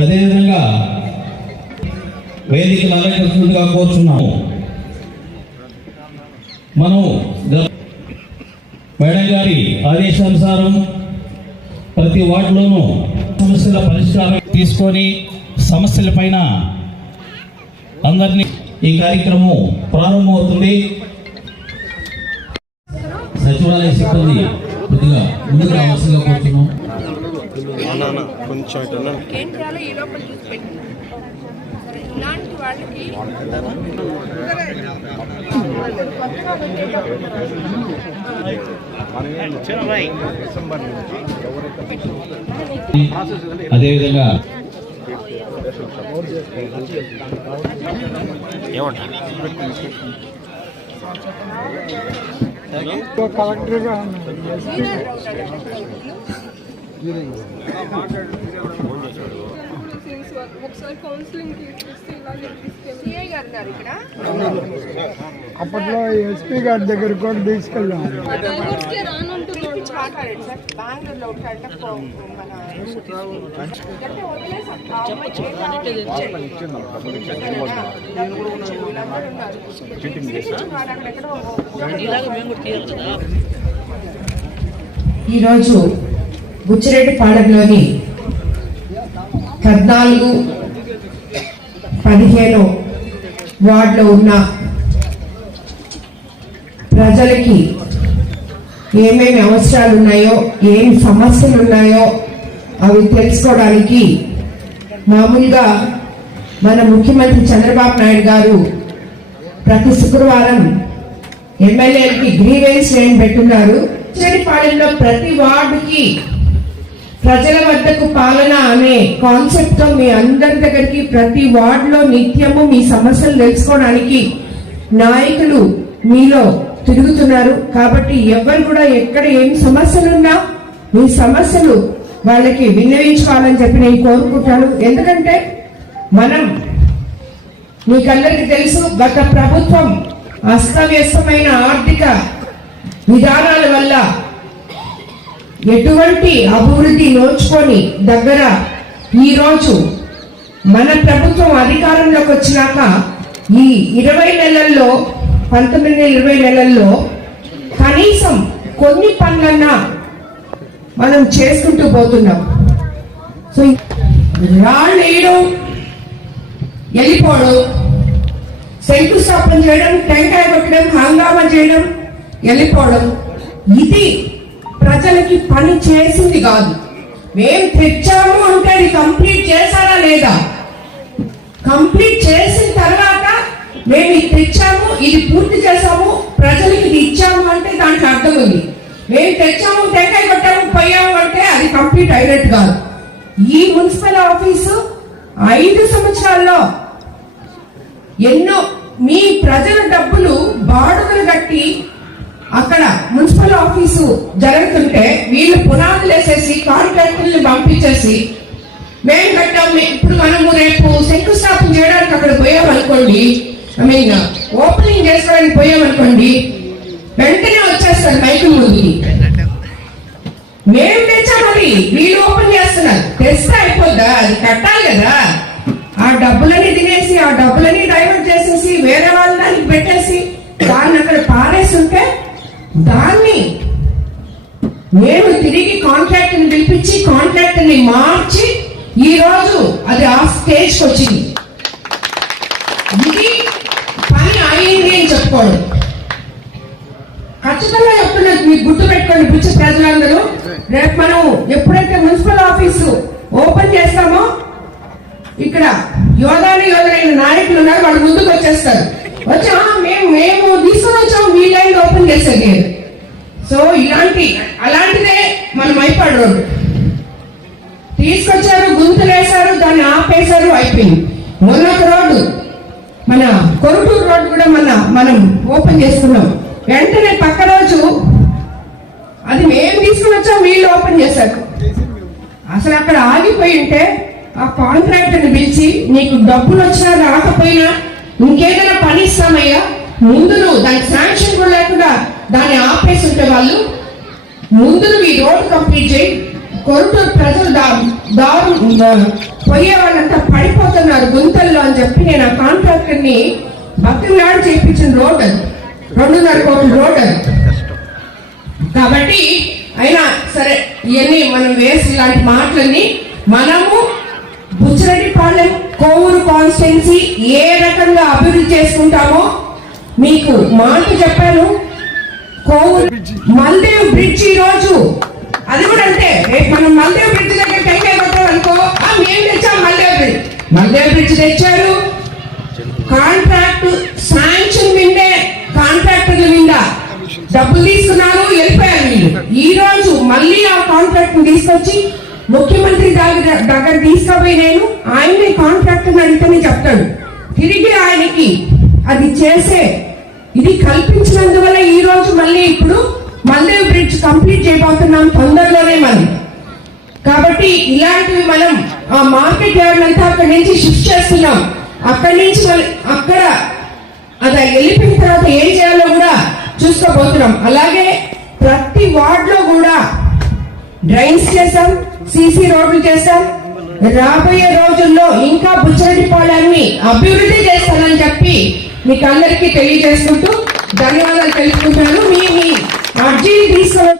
అదేవిధంగా వేదికలు అలంకరించినట్టుగా కోరుచున్నాము. మనం మేడం గారి ఆదేశానుసారం ప్రతి వార్డులోనూ సమస్యల పరిష్కారం తీసుకొని సమస్యల పైన అందరినీ ఈ కార్యక్రమం ప్రారంభమవుతుంది. సచివాలయ సిబ్బంది కొద్దిగా ముందుకు రావాల్సిందిగా కోరుతున్నాం. ఇలాంటి వాళ్ళకి అదేవిధంగా కలెక్టర్గా ఒకసారి కౌన్సిలింగ్ అప్పట్లో ఎస్పీ గారి దగ్గర కూడా తీసుకెళ్ళాం. ఈరోజు బుచ్చిరెడ్డిపాలెంలోని 14, 15 వార్డులో ఉన్న ప్రజలకి ఏమేమి అవసరాలు ఉన్నాయో, ఏమి సమస్యలు ఉన్నాయో అవి తెలుసుకోవడానికి మామూలుగా మన ముఖ్యమంత్రి చంద్రబాబు నాయుడు గారు ప్రతి శుక్రవారం ఎమ్మెల్యేలకి గ్రీవెన్స్ లైన్ పెట్టున్నారు. బుచ్చిరెడ్డిపాలెంలో ప్రతి వార్డుకి ప్రజల వద్దకు పాలన అనే కాన్సెప్ట్ తో మీ అందరి దగ్గరికి ప్రతి వార్డులో నిత్యము మీ సమస్యలు తెలుసుకోవడానికి నాయకులు మీలో తిరుగుతున్నారు. కాబట్టి ఎవరు కూడా ఎక్కడ ఏమి సమస్యలున్నా మీ సమస్యలు వాళ్ళకి విన్నవించుకోవాలని చెప్పి నేను కోరుకుంటాను. ఎందుకంటే మనం మీకందరికీ తెలుసు, గత ప్రభుత్వం అస్తవ్యస్తమైన ఆర్థిక విధానాల వల్ల ఎటువంటి అభివృద్ధి నోచుకొని దగ్గర ఈరోజు మన ప్రభుత్వం అధికారంలోకి వచ్చినాక ఈ 20 నెలల్లో 19-20 నెలల్లో కనీసం కొన్ని పనులన్నా మనం చేసుకుంటూ పోతున్నాం. సో రాళ్ళు వేయడం, వెళ్ళిపోవడం, శంకుస్థాపన చేయడం, టెంకాయ కొట్టడం, హంగామా చేయడం, వెళ్ళిపోవడం, ఇది ప్రజలకి పని చేసింది కాదు. మేము తెచ్చాము అంటే అది కంప్లీట్ చేశారా లేదా, కంప్లీట్ చేసిన తర్వాత మేము ఇది తెచ్చాము, ఇది పూర్తి చేసాము, ప్రజలకి ఇది ఇచ్చాము అంటే దాంట్లో అర్థం ఉంది. మేము తెచ్చాము, టెంకాయ కొట్టాము, పోయాము అంటే అది కంప్లీట్ అయినట్టు కాదు. ఈ మున్సిపల్ ఆఫీసు 5 సంవత్సరాల్లో ఎన్నో మీ ప్రజల డబ్బులు బాడుగలు కట్టి అక్కడ మున్సిపల్ ఆఫీసు జరుగుతుంటే వీళ్ళు పునాదులు వేసేసి కాంట్రాక్టర్ని పంపించేసి మేము కట్టాము, ఇప్పుడు మనము రేపు శంకుస్థాపన చేయడానికి అక్కడ పోయామనుకోండి, ఓపెనింగ్ చేసుకోవడానికి పోయామనుకోండి, వెంటనే వచ్చేస్తారు మైకు ముందుకి. మేము తెచ్చామని వీళ్ళు ఓపెన్ చేస్తున్నారు. తెస్తే అయిపోద్దా? అది కట్టాలి కదా. ఆ డబ్బులని తినేసి, ఆ డబ్బులని డైవర్ట్ చేసేసి వేరే వాళ్ళ దానికి పెట్టేసి దాన్ని అక్కడ పారేస్తుంటే దాన్ని మేము తిరిగి కాంట్రాక్టర్ని పిలిపించి కాంట్రాక్టర్ని మార్చి ఈ రోజు అది ఆ స్టేజ్కి వచ్చింది. ఇది పని అయింది అని చెప్పుకోవడం. ఖచ్చితంగా చెప్తున్నారు, మీకు గుర్తు పెట్టుకోండి పిచ్చి ప్రజలందరూ. రేపు మనం ఎప్పుడైతే మున్సిపల్ ఆఫీసు ఓపెన్ చేస్తామో ఇక్కడ యోధులైన నాయకులు ఉన్నారు, వాళ్ళు ముందుకు వచ్చేస్తారు. వచ్చా మేము తీసుకొని వచ్చాము, వీళ్ళైంది ఓపెన్ చేసేది. సో అలాంటిదే మన మైపాడు రోడ్డు తీసుకొచ్చారు, గుంతలు వేశారు, దాన్ని ఆపేశారు, అయిపోయింది. మొన్న ఒక రోడ్డు మన కొరుటూరు రోడ్డు కూడా మనం ఓపెన్ చేసుకున్నాం. వెంటనే పక్క రోజు అది మేము తీసుకుని వచ్చాం, వీళ్ళు ఓపెన్ చేశారు. అసలు అక్కడ ఆగిపోయి ఉంటే ఆ కాంట్రాక్టర్ని పిలిచి నీకు డబ్బులు వచ్చినా రాకపోయినా ఇంకేదైనా పని ఇస్తామయ్యా, ముందు దానికి శాంక్షన్ కూడా లేకుండా దాన్ని ఆపేసి ఉంటే వాళ్ళు ముందు ఈ రోడ్డు కంప్లీట్ చేయి, కొరుటూరు ప్రజలు పోయే వాళ్ళంతా పడిపోతున్నారు గుంతల్లో అని చెప్పి నేను ఆ కాంట్రాక్టర్ ని బతిలాడి చేయించిన రోడ్ అది 2.5 కోట్ల రోడ్ అది. కాబట్టి అయినా సరే ఇవన్నీ మనం వేసి ఇలాంటి మాటలన్నీ మనము బుచ్చిరెడ్డిపాలెం కోవూరు కాన్స్టిట్యున్సీ ఏ రకంగా అభివృద్ధి చేసుకుంటామో మీకు మాట చెప్పాను. కోవూరు మల్దేవ్ బ్రిడ్జ్ ఈ రోజు అది కూడా అంటే రేపు మనం మల్దేవ్ బ్రిడ్జ్ దగ్గర టెంకాయ కొట్టాం అనుకో మేము తెచ్చాం మల్దేవ్ బ్రిడ్జ్ తెచ్చారు. కాంట్రాక్ట్ శాంక్షన్ విండే కాంట్రాక్టర్ల మీద డబ్బులు తీసుకున్నారు, వెళ్ళిపోయారు వీళ్ళు. ఈ రోజు మళ్ళీ ఆ కాంట్రాక్ట్ తీసుకొచ్చి ముఖ్యమంత్రి దగ్గర తీసుకుపోయి నేను ఆయనే కాంట్రాక్టర్ అడిగితేనే చెప్తాడు. తిరిగి ఆయనకి అది చేసే ఇది కల్పించినందువల్ల ఈ రోజు మళ్ళీ ఇప్పుడు మల్దేవ్ బ్రిడ్జ్ కంప్లీట్ చేయబోతున్నాం తొందరలోనే మనం. కాబట్టి ఇలాంటివి మనం ఆ మార్కెట్ యార్డ్ అంతా అక్కడి నుంచి షిఫ్ట్ చేస్తున్నాం. అక్కడి నుంచి అక్కడ అది వెళ్ళిపోయిన తర్వాత ఏం చేయాలో కూడా చూసుకోబోతున్నాం. అలాగే ప్రతి వార్డ్ లో కూడా డ్రైన్స్ చేస్తాం, సీసీ రోడ్లు చేస్తాం. రాబోయే రోజుల్లో ఇంకా బుచ్చిరెడ్డిపాలెంని అభివృద్ధి చేస్తానని చెప్పి మీకు అందరికీ తెలియజేసుకుంటూ ధన్యవాదాలు తెలుసుకుంటున్నాను. మీ అర్జీని తీసుకుని